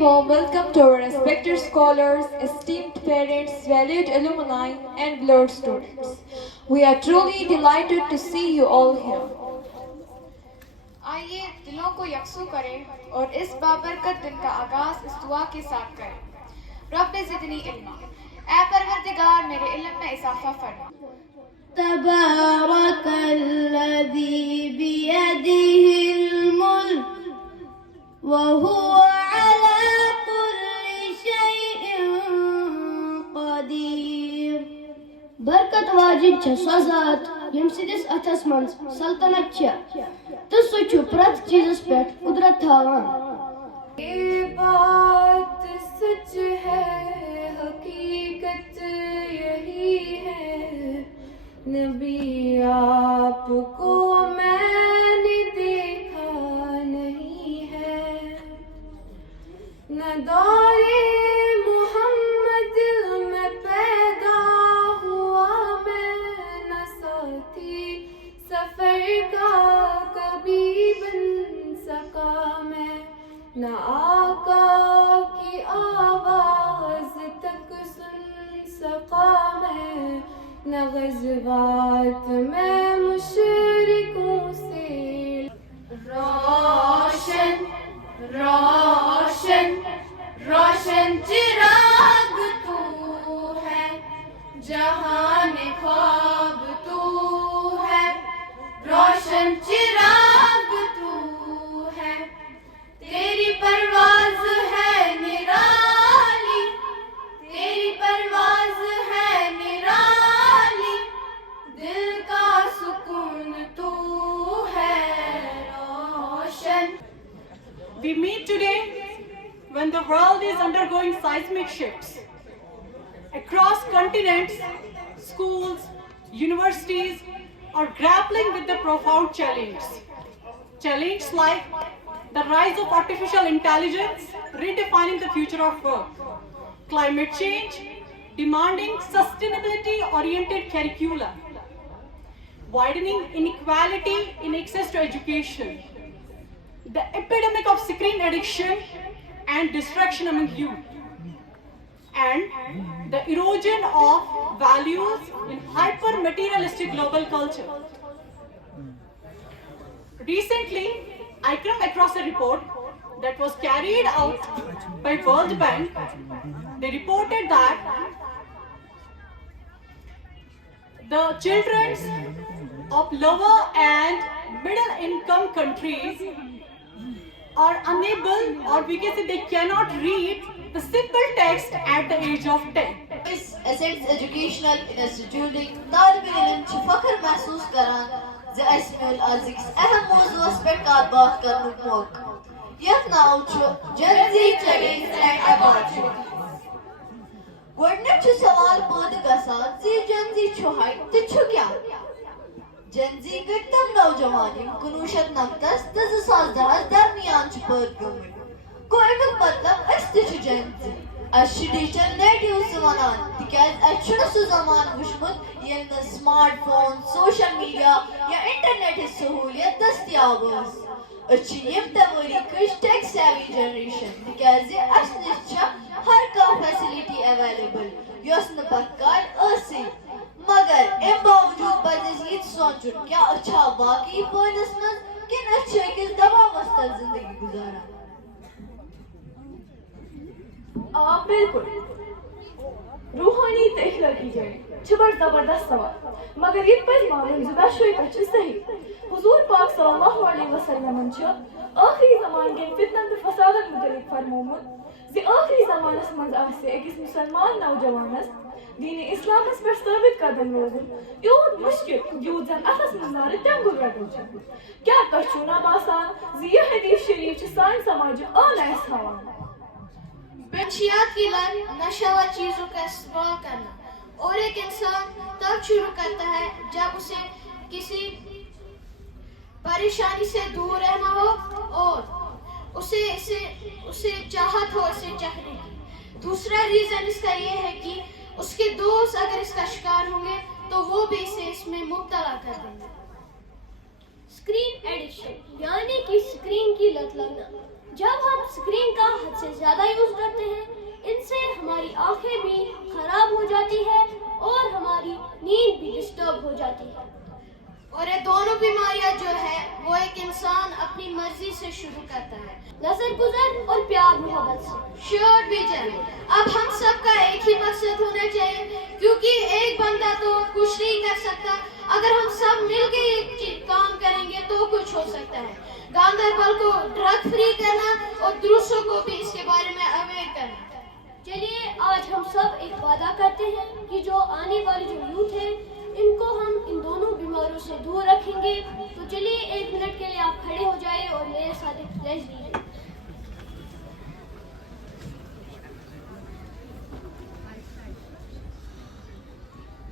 warm welcome to our respected scholars, esteemed parents, valued alumni, and beloved students. We are truly delighted to see you all here. آئیے دلوں کو یکسو کریں اور اس بابرکت دن کا آغاز اس دعا کے ساتھ کریں۔ رب زدنی علما، اے پروردگار میرے علم میں اضافہ فرما۔ تبارک الذی بیدہ الملک وهو على كل شيء قدير. برکت واجد چھ سو ذات یم سدس اتھس منز سلطنت چھ تو سو چھ پرت چیزس پیٹھ قدرت تھاوان۔ یہ بات سچ ہے، حقیقت یہی ہے، نبی آپ کو میں نے دیکھا نہیں ہے، نہ دور محمد میں پیدا ہوا میں، نہ ساتھی سفر کا کبھی بن سکا میں، نہ آقا کی آواز تک سن سکا میں، نہ غزوات میں مشرکوں سے۔ روشن روشن روشن چراغ تو ہے، جہان خواب تو ہے، روشن چراغ تو ہے، تیری پرواز ہے نرالی، تیری پرواز ہے نرالی، دل کا سکون تو ہے روشن۔ We meet today when the world is undergoing seismic shifts. Across continents, schools, universities are grappling with the profound challenges. Challenges like the rise of artificial intelligence, redefining the future of work, climate change, demanding sustainability-oriented curricula, widening inequality in access to education, the epidemic of screen addiction and distraction among youth, and the erosion of values in hyper-materialistic global culture. Recently, I came across a report that was carried out by World Bank. They reported that the children of lower and middle income countries are unable, or we can say they cannot read the simple text at the age of 10. اس ایسیٹس educational انسٹیٹیوٹک طالب علم چھ فخر محسوس کران زِ اسہِ میول أزِکِس اہم موضوعس پٮ۪ٹھ کتھ باتھ کرنُک موقعہٕ یتھ ناو چھُ جن زی چیلنج اینڈ اپارچونٹیز۔ گۄڈٕنیُک چھُ سوال پٲدٕ گژھان زِ جن زی چھُ ہے تہٕ چھُ کیٛاہ؟ جن زی گٔے تِم نوجوان یِم 1990 تہٕ 2010 درمیان چھِ پٲدٕ گٔمٕتۍ۔ گوٚو امیُک مطلب أسۍ تہِ چھِ جن زی۔ أسۍ چھِ ڈیجیٹل نیٹیوز ونان تِکیٛازِ اَسہِ چھُنہٕ سُہ زمانہٕ وٕچھمُت ییٚلہِ نہٕ سمارٹ فون، سوشل میڈیا یا انٹرنیٹٕچ سہوٗلیت دٔستیاب ٲس۔ أسۍ چھِ ییٚمہِ تہِ ؤریِکٕچ ٹیک سیوی جنریشن تِکیٛازِ اَسہِ نِش چھےٚ ہر کانٛہہ فیسلٹی ایویلیبل یۄس نہٕ پتہٕ کالہِ ٲسٕے۔ مگر امہِ باوجوٗد پزِ اَسہِ یہِ تہِ سونٛچُن کیٛاہ أسۍ چھا واقعی فٲیدس منٛز کِنہٕ أسۍ چھِ أکِس دباوس تل زندگی گُزاران۔ آ بالکل، روحانی تہٕ اخلاقی جنگ چھِ بڑٕ زبردست سوال، مگر یہِ تہِ پزِ مانُن زِ دۄشوٕے کتھِ چھِ صحیح۔ حضور پاک صلی اللہ علیہ وسلمن چھُ ٲخری زمانہٕ کٮ۪ن فتنن تہٕ فسادن متعلق فرمومُت زِ ٲخری زمانس منٛز آسہِ أکِس مُسلمان نوجوانس دین اسلامس پٮ۪ٹھ ثٲبت قدم روزُن یوٗت مُشکل یوٗت زن اتھس منٛز نارٕ تینٛگُل رٹُن چھُ۔ کیٛاہ تۄہہِ چھُو نا باسان زِ یہِ حدیث شریف چھِ سانہِ سماجُک ٲن اَسہِ ہاوان؟ منشیات کی لت نشہ چیزوں کا استعمال کرنا، اور ایک انسان تب شروع کرتا ہے جب اسے کسی پریشانی سے دور رہنا ہو اور اسے چاہت ہو اسے چاہنے کی۔ دوسرا ریزن اس کا یہ ہے کہ اس کے دوست اگر اس کا شکار ہوں گے تو وہ بھی اسے اس میں مبتلا کر دیں گے۔ اسکرین ایڈکشن یعنی کہ اسکرین کی لت لگنا، جب ہم اسکرین کا حد سے زیادہ یوز کرتے ہیں ان سے ہماری آنکھیں بھی خراب ہو جاتی ہے اور ہماری نیند بھی ڈسٹرب ہو جاتی ہے. اور یہ دونوں بیماریاں جو ہے وہ ایک انسان اپنی مرضی سے شروع کرتا ہے. نظر گزر اور پیار محبت سے. شیور بھی جائے. اب ہم سب کا ایک ہی مقصد ہونا چاہیے کیونکہ ایک بندہ تو کچھ نہیں کر سکتا. اگر ہم سب مل کے ایک کام کریں گے تو کچھ ہو سکتا ہے. گاندربل کو ڈرگ فری کرنا اور دوسروں کو بھی اس کے بارے میں اویئر کرنا. چلیے آج ہم سب ایک وعدہ کرتے ہیں کہ جو آنے والی جو یوتھ ہے ان کو ہم ان دونوں بیماریوں سے دور رکھیں گے. تو چلیے 1 منٹ کے لیے آپ کھڑے ہو جائیں اور میرے ساتھ ایک پلیج لیجیے.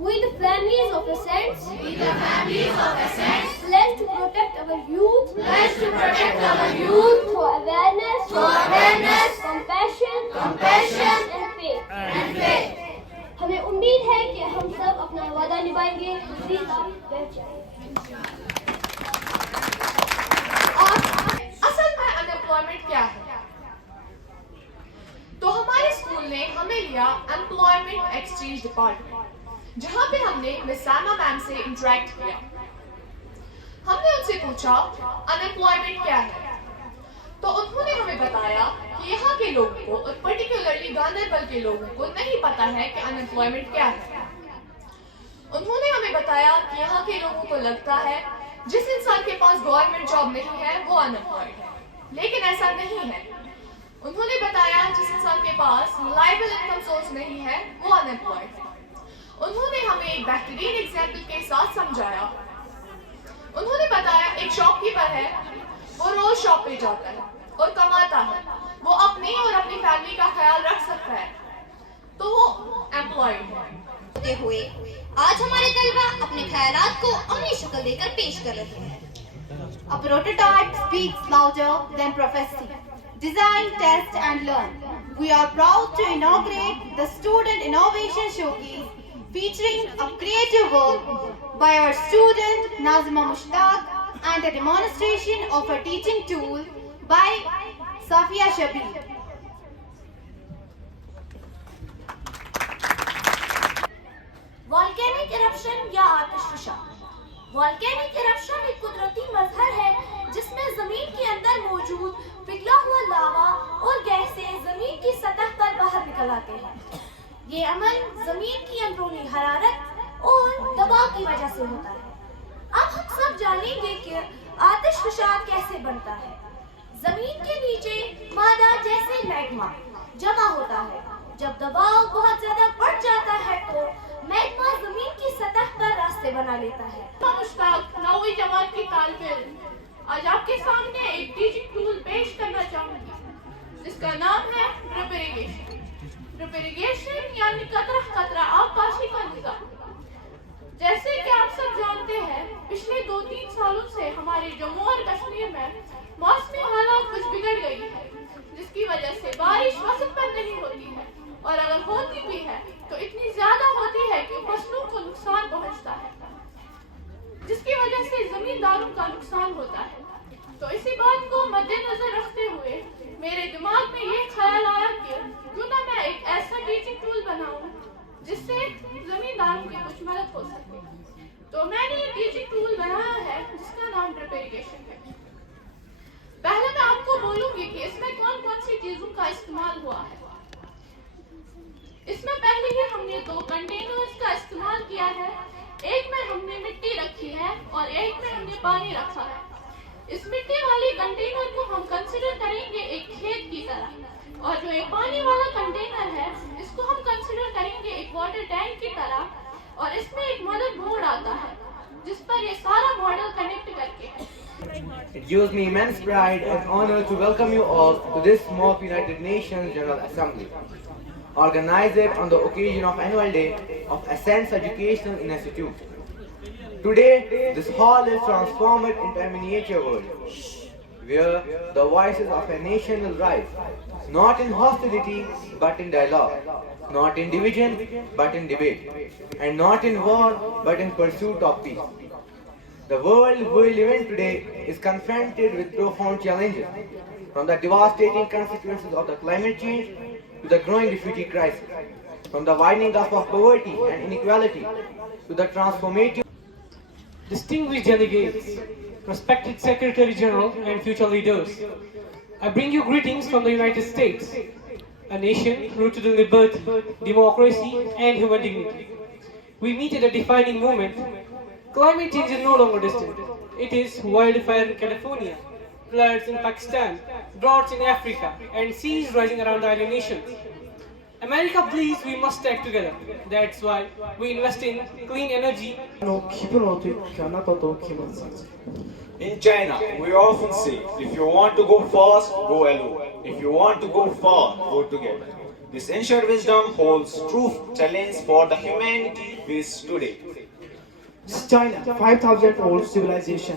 We the families of Ascents. We the families of Ascents. Pledge to protect our youth. Pledge to protect our youth. Through awareness. Through awareness. Compassion. Compassion. And faith. And faith. ہمیں امید ہے کہ ہم سب اپنا وعدہ نبھائیں گے. Please آپ بیٹھ جائیں. اصل میں انپلائمنٹ کیا ہے؟ تو ہمارے اسکول نے ہمیں لیا امپلائمنٹ ایکسچینج ڈپارٹمنٹ جہاں پہ ہم نے مس سائمہ میم سے انٹریکٹ کیا. ہم نے ان سے پوچھا انپلائمنٹ کیا ہے تو انہوں نے ہمیں بتایا کہ یہاں کے لوگوں کو اور پرٹیکولرلی گاندربل کے لوگوں کو نہیں پتا ہے کہ انپلائمنٹ کیا ہے. انہوں نے ہمیں بتایا کہ یہاں کے لوگوں کو لگتا ہے جس انسان کے پاس گورنمنٹ جاب نہیں ہے وہ انپلائڈ ہے، لیکن ایسا نہیں ہے. انہوں نے بتایا جس انسان کے پاس ریلائبل انکم سورس نہیں ہے وہ انپلائڈ ہے. انہوں نے ہمیں ایک بہترین ایگزامپل کے ساتھ سمجھایا. انہوں نے بتایا ایک شاپ کیپر ہے، وہ روز شاپ پہ جاتا ہے اور کماتا ہے، وہ اپنی اور اپنی فیملی کا خیال رکھ سکتا ہے، تو وہ امپلائڈ ہے. ہوئے آج ہمارے طلبہ اپنے خیالات کو عملی شکل دے کر پیش کر رہے ہیں. A prototype speaks louder than prophecy. Design, test and learn. We are proud to inaugurate the Student Innovation Showcase featuring a creative work by our student Nazima Mushtaq and a demonstration of a teaching tool by Safia Shabir. Volcanic eruption یا آتش فشاں. Volcanic eruption ایک قدرتی مظہر ہے جس میں زمین کے اندر موجود پگھلا ہوا لاوا اور گیسیں زمین کی سطح پر باہر نکل آتے ہیں. یہ عمل زمین کی اندرونی حرارت اور دباؤ کی وجہ سے ہوتا ہے. اب ہم سب جانیں گے کہ آتش فشاں کیسے بنتا ہے. زمین کے نیچے مادہ جیسے میگما جمع ہوتا ہے. جب دباؤ بہت زیادہ بڑھ جاتا ہے تو میگما زمین کی سطح پر راستے بنا لیتا ہے. مشتاق نویں جماعت کی طالب علم آج آپ کے سامنے ایک ٹیچنگ ٹول پیش کرنا چاہوں گی جس کا نام ہے ڈرپ اریگیشن. ڈرپ اریگیشن یعنی قطرہ قطرہ آب پاشی کا نظام. جیسے کہ آپ سب جانتے ہیں پچھلے 2-3 سالوں سے ہمارے جموں اور کشمیر میں موسمی حالات کچھ بگڑ گئی ہے جس کی وجہ سے بارش وقت پر نہیں ہوتی ہے اور اگر ہوتی بھی ہے تو اتنی زیادہ ہوتی ہے کہ فصلوں کو نقصان پہنچتا ہے جس کی وجہ سے زمینداروں کا نقصان ہوتا ہے. تو اسی بات کو مد نظر رکھتے ہوئے میرے دماغ میں یہ خیال آیا کہ کیوں نہ میں ایک ایسا ٹیچنگ ٹول بناؤں جس سے زمینداروں کی کچھ مدد ہو سکے. تو میں نے یہ ٹیچنگ ٹول بنایا ہے جس کا نام ڈرپ اریگیشن ہے. پہلے میں آپ کو بولوں گی کہ اس میں کون کون سی چیزوں کا استعمال ہوا ہے. اس میں پہلے ہی ہم نے 2 کنٹینرز کا استعمال کیا ہے. ایک میں ہم نے مٹی رکھی ہے اور ایک میں ہم نے پانی رکھا ہے. اس مٹی والی کنٹینر کو ہم کنسیڈر کریں گے ایک کھیت کی طرح اور جو یہ پانی والا کنٹینر ہے اس کو ہم کنسیڈر کریں گے ایک واٹر ٹینک کی طرح. اور اس میں ایک مدر بورڈ آتا ہے جس پر یہ سارا ماڈل کنیکٹ کر کے ہے. It gives me immense pride and honor to welcome you all to this mock United Nations General Assembly, organized on the occasion of annual day of Ascents Educational Institute. Today, this hall is transformed into a miniature world, where the voices of a nation will rise, not in hostility but in dialogue, not in division but in debate, and not in war but in pursuit of peace. The world we live in today is confronted with profound challenges, from the devastating consequences of the climate change to the growing refugee crisis, from the widening gulf of poverty and inequality to the transformative. Distinguished delegates, respected Secretary General and future leaders, I bring you greetings from the United States, a nation rooted in liberty, democracy and human dignity. We meet at a defining moment. Climate change is no longer distant. It is wildfire in California, floods in Pakistan, droughts in Africa, and seas rising around the island nations. America believes we must act together. That's why we invest in clean energy. In China, we often say, if you want to go fast, go alone. If you want to go far, go together. This ancient wisdom holds true challenge for the humanity faced today. China, 5,000-old civilization,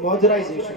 modernization,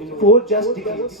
in 4 just decades,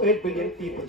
8 billion people,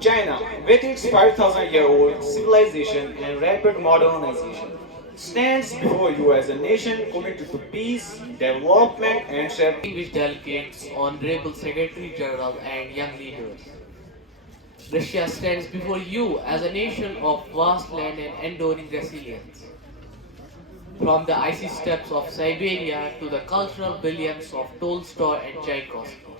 China, with its 5,000-year-old civilization and rapid modernization, stands before you as a nation committed to peace, development, and sharing. Distinguished delegates, honorable Secretary General, and young leaders. Russia stands before you as a nation of vast land and enduring resilience. From the icy steppes of Siberia to the cultural brilliance of Tolstoy and Tchaikovsky.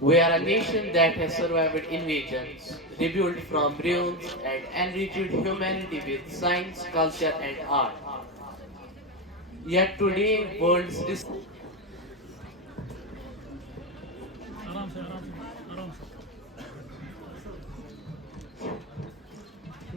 We are a nation that has survived invasions, rebuilt from ruins, and enriched humanity with science, culture, and art. Yet today, world's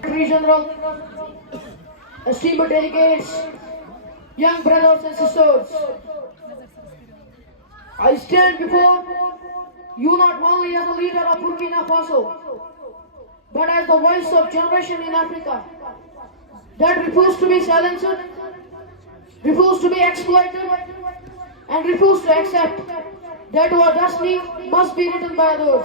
Secretary General, esteemed delegates, young brothers and sisters, I stand before you not only as a leader of Burkina Faso, but as the voice of generation in Africa that refuse to be silenced, refuse to be exploited, and refuse to accept that our destiny must be written by others.